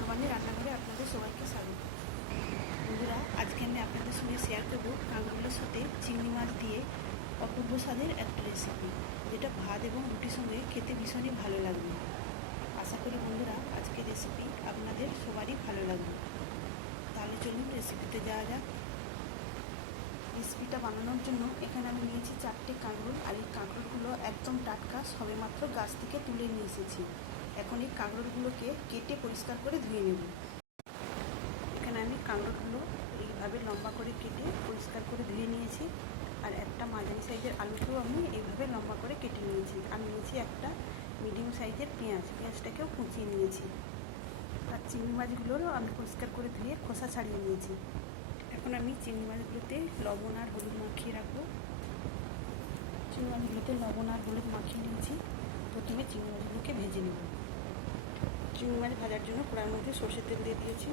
সর্বাণী রান্নাঘরে আপনাদের সবাইকে স্বাগত। বন্ধুরা, আজকে আমি আপনাদের সঙ্গে শেয়ার করব কাঁকরোলের সাথে চিংড়ি মাছ দিয়ে অপূর্ব স্বাদের একটা রেসিপি, যেটা ভাত এবং রুটির সঙ্গে খেতে ভীষণই ভালো লাগবে। আশা করি বন্ধুরা আজকের রেসিপি আপনাদের সবারই ভালো লাগবে। তাহলে চলুন রেসিপিতে যাওয়া যাক। রেসিপিটা বানানোর জন্য এখানে আমি নিয়েছি 4টে কাঁকরোল, আর এই কাঁকরোলগুলো একদম টাটকা, সবেমাত্র গাছ থেকে তুলে নিয়ে এসেছি। এখন এই কাঁকরোলগুলোকে কেটে পরিষ্কার করে ধুয়ে নেব। এখানে আমি কাঁকরোলগুলো এইভাবে লম্বা করে কেটে পরিষ্কার করে ধুয়ে নিয়েছি, আর একটা মাঝারি সাইজের আলুকেও আমি এইভাবে লম্বা করে কেটে নিয়েছি। আর নিয়েছি একটা মিডিয়াম সাইজের পেঁয়াজটাকেও কুচিয়ে নিয়েছি। আর চিংড়ি মাছগুলোরও আমি পরিষ্কার করে ধুয়ে খোসা ছাড়িয়ে নিয়েছি। এখন আমি চিংড়ি মাছগুলোতে লবণ আর হলুদ মাখিয়ে রাখবো। চিংড়ি মাছগুলোতে লবণ আর হলুদ মাখিয়ে নিয়েছি। প্রথমে চিংড়ি মাছগুলোকে ভেজে নেব। চিংড়ি মাছ ভাজার জন্য কড়াইয়ের মধ্যে সরষের তেল দিয়ে দিয়েছি।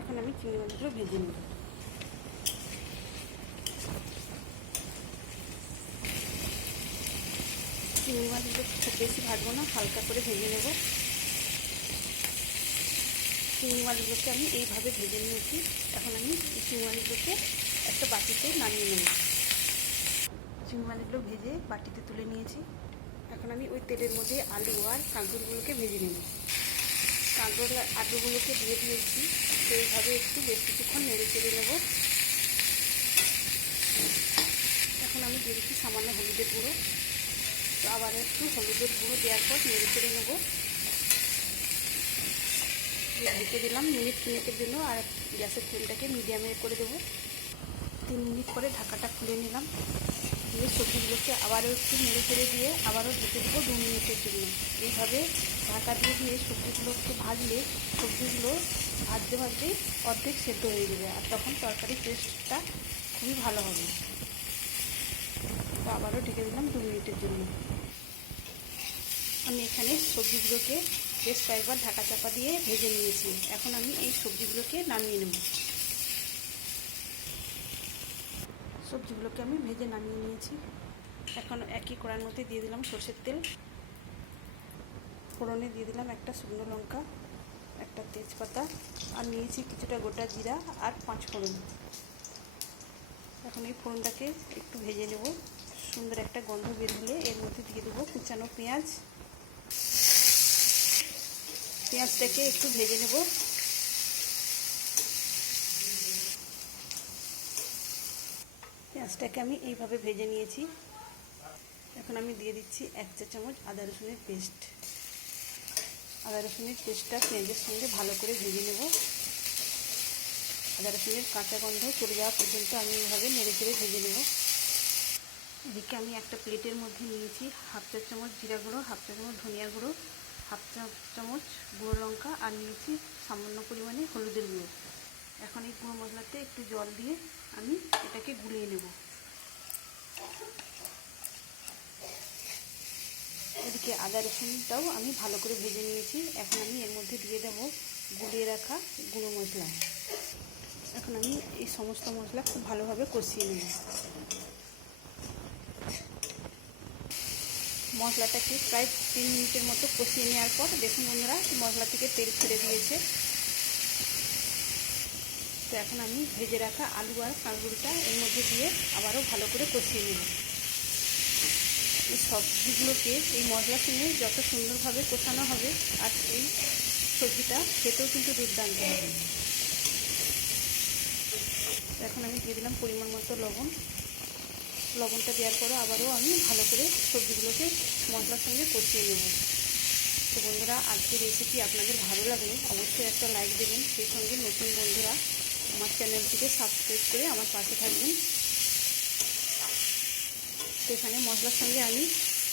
এখন আমি চিংড়ি মাছগুলো ভেজে নেব। চিংড়ি মাছগুলো খুব বেশি ভাজবো না, হালকা করে ভেজে নেব। চিংড়ি মাছগুলোকে আমি এইভাবে ভেজে নিয়েছি। এখন আমি চিংড়ি মাছগুলোকে একটা বাটিতে নামিয়ে নেব। চিংড়ি মাছগুলো ভেজে বাটিতে তুলে নিয়েছি। এখন আমি ওই তেলের মধ্যে আলু আর কাঁকরোলগুলোকে ভেজে নেব। কাঁকরোল আর আলুগুলোকে দিয়ে দিয়েছি। তো এইভাবে একটু বেশ কিছুক্ষণ নেড়ে চেড়ে নেব। এখন আমি দিয়ে দিচ্ছি সামান্য হলুদের গুঁড়ো। তো আবার একটু হলুদের গুঁড়ো দেওয়ার পর নেড়ে চেড়ে নেব। ঢেকে দিলাম মিনিট 3 জন্য, আর গ্যাসের ফ্লেমটাকে মিডিয়ামে করে দেবো। 3 মিনিট পরে ঢাকাটা খুলে নিলাম। দিয়ে সবজিগুলোকে আবারও একটু নেড়ে চেড়ে দিয়ে আবারও ঢেকে দেবো 2 মিনিটের জন্য। এইভাবে ঢাকা দিয়ে দিয়ে সবজিগুলো একটু ভাজলে সবজিগুলো ভাজতে ভাজতেই অর্ধেক সেদ্ধ হয়ে যাবে, আর তখন তরকারির টেস্টটা খুবই ভালো হবে। তো আবারও ঢেকে দিলাম 2 মিনিটের জন্য। আমি এখানে সবজিগুলোকে বেশ কয়েকবার ঢাকা চাপা দিয়ে ভেজে নিয়েছি। এখন আমি এই সবজিগুলোকে নামিয়ে নেব। সবজিগুলোকে আমি ভেজে নামিয়ে নিয়েছি। এখন একই কড়াইয়ের মধ্যে দিয়ে দিলাম সরষের তেল। ফোড়নে দিয়ে দিলাম একটা শুকনো লঙ্কা, একটা তেজপাতা, আর নিয়েছি কিছুটা গোটা জিরা আর 5 ফোড়ন। এখন এই ফোড়নটাকে একটু ভেজে নেব। সুন্দর একটা গন্ধ বের হলে এর মধ্যে দিয়ে দেবো কুচানো পেঁয়াজ। পেঁয়াজটাকে একটু ভেজে নেব। পেঁয়াজটাকে আমি এইভাবে ভেজে নিয়েছি। এখন আমি দিয়ে দিচ্ছি 1 চা চামচ আদা রসুনের পেস্ট। আদা রসুনের পেস্টটা পেঁয়াজের সঙ্গে ভালো করে ভেজে নেব। আদা রসুনের কাঁচা গন্ধ চলে যাওয়া পর্যন্ত আমি এইভাবে নেড়ে চেড়ে ভেজে নেব। এদিকে আমি একটা প্লেটের মধ্যে নিয়েছি 1/2 চা চামচ জিরা গুঁড়ো, 1/2 চা চামচ ধনিয়া গুঁড়ো, 1/2 চা চামচ গুঁড়ো লঙ্কা, আর নিয়েছি সামান্য পরিমাণে হলুদের গুঁড়ো। এখন এই গুঁড়ো মশলাতে একটু জল দিয়ে আমি এটাকে গুলিয়ে নেব। এদিকে আদা রসুনটাও আমি ভালো করে ভেজে নিয়েছি। এখন আমি এর মধ্যে দিয়ে দেবো গুলিয়ে রাখা গুঁড়ো মশলা। এখন আমি এই সমস্ত মশলা খুব ভালোভাবে কষিয়ে নেব। মশলাটাকে প্রায় 3 মিনিটের মতো কষিয়ে নেওয়ার পর দেখুন বন্ধুরা, মশলা থেকে তেল ছেড়ে দিয়েছে। তো এখন আমি ভেজে রাখা আলু আর কাঁকরোলটা এর মধ্যে দিয়ে আবারও ভালো করে কষিয়ে নেব। এই সবজিগুলোকে এই মশলার সঙ্গে যত সুন্দরভাবে কষানো হবে, আর এই সবজিটা খেতেও কিন্তু দুর্দান্ত হবে। এখন আমি দিয়ে দিলাম পরিমাণ মতো লবণ। লবণটা দেওয়ার পরে আবারও আমি ভালো করে সবজিগুলোকে মশলার সঙ্গে কষিয়ে নেব। তো বন্ধুরা, আজকের রেসিপি আপনাদের ভালো লাগলে অবশ্যই একটা লাইক দেবেন। সেই সঙ্গে নতুন বন্ধুরা আমার চ্যানেলটিকে সাবস্ক্রাইব করে আমার পাশে থাকবেন। তো এখানে মশলার সঙ্গে আমি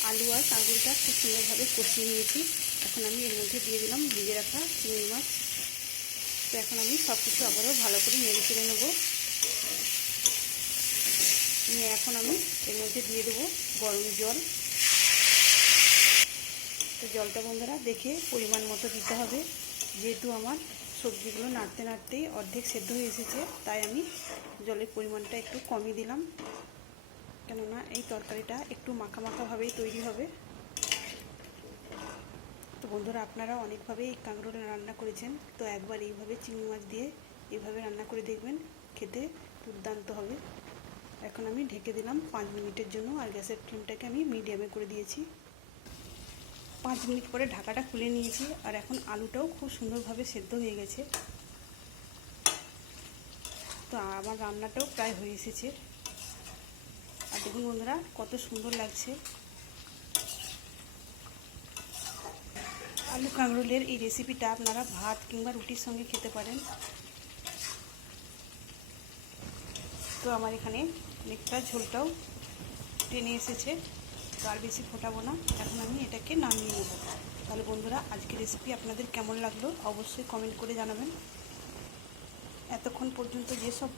আলু আর কাঁকরোলটা খুব সুন্দরভাবে কষিয়ে নিয়েছি। এখন আমি এর মধ্যে দিয়ে দিলাম ভেজে রাখা চিংড়ি মাছ। তো এখন আমি সব কিছু আবারও ভালো করে নেড়ে চেড়ে নেব। এখন আমি এর মধ্যে দিয়ে দেবো গরম জল। তো জলটা বন্ধুরা দেখে পরিমাণ মতো দিতে হবে, যেহেতু আমার সবজিগুলো নাড়তে নাড়তেই অর্ধেক সেদ্ধ হয়ে এসেছে, তাই আমি জলের পরিমাণটা একটু কমই দিলাম। কেননা এই তরকারিটা একটু মাখা মাখাভাবেই তৈরি হবে। তো বন্ধুরা, আপনারা অনেকভাবে এই কাঁকরোল রান্না করেছেন, তো একবার এইভাবে চিংড়ি মাছ দিয়ে এইভাবে রান্না করে দেখবেন, খেতে দুর্দান্ত হবে। এখন আমি ঢেকে দিলাম 5 মিনিটের জন্য, আর গ্যাসের ফ্লেমটাকে আমি মিডিয়ামে করে দিয়েছি। 5 মিনিট পরে ঢাকাটা খুলে নিয়েছি, আর এখন আলুটাও খুব সুন্দরভাবে সেদ্ধ হয়ে গেছে। তো আমার রান্নাটাও প্রায় হয়ে এসেছে। আর দেখুন বন্ধুরা, কত সুন্দর লাগছে। আলু কাঁকরোলের এই রেসিপিটা আপনারা ভাত কিংবা রুটির সঙ্গে খেতে পারেন। তো আমার এখানে অনেকটা ঝোলটাও টেনে এসেছে, তো আর বেশি ফোটাবো না। এখন আমি এটাকে নামিয়ে নেব। তাহলে বন্ধুরা, আজকের রেসিপি আপনাদের কেমন লাগলো অবশ্যই কমেন্ট করে জানাবেন। এতক্ষণ পর্যন্ত যেসব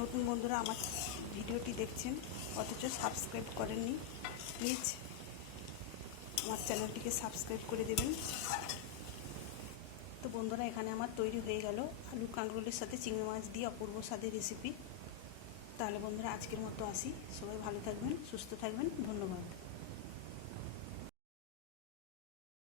নতুন বন্ধুরা আমার ভিডিওটি দেখছেন অথচ সাবস্ক্রাইব করেননি, প্লিজ আমার চ্যানেলটিকে সাবস্ক্রাইব করে দেবেন। তো বন্ধুরা, এখানে আমার তৈরি হয়ে গেল আলু কাঁকরোলের সাথে চিংড়ি মাছ দিয়ে অপূর্ব স্বাদের রেসিপি। তাহলে বন্ধুরা, আজকের মতো আসি। সবাই ভালো থাকবেন, সুস্থ থাকবেন, ধন্যবাদ।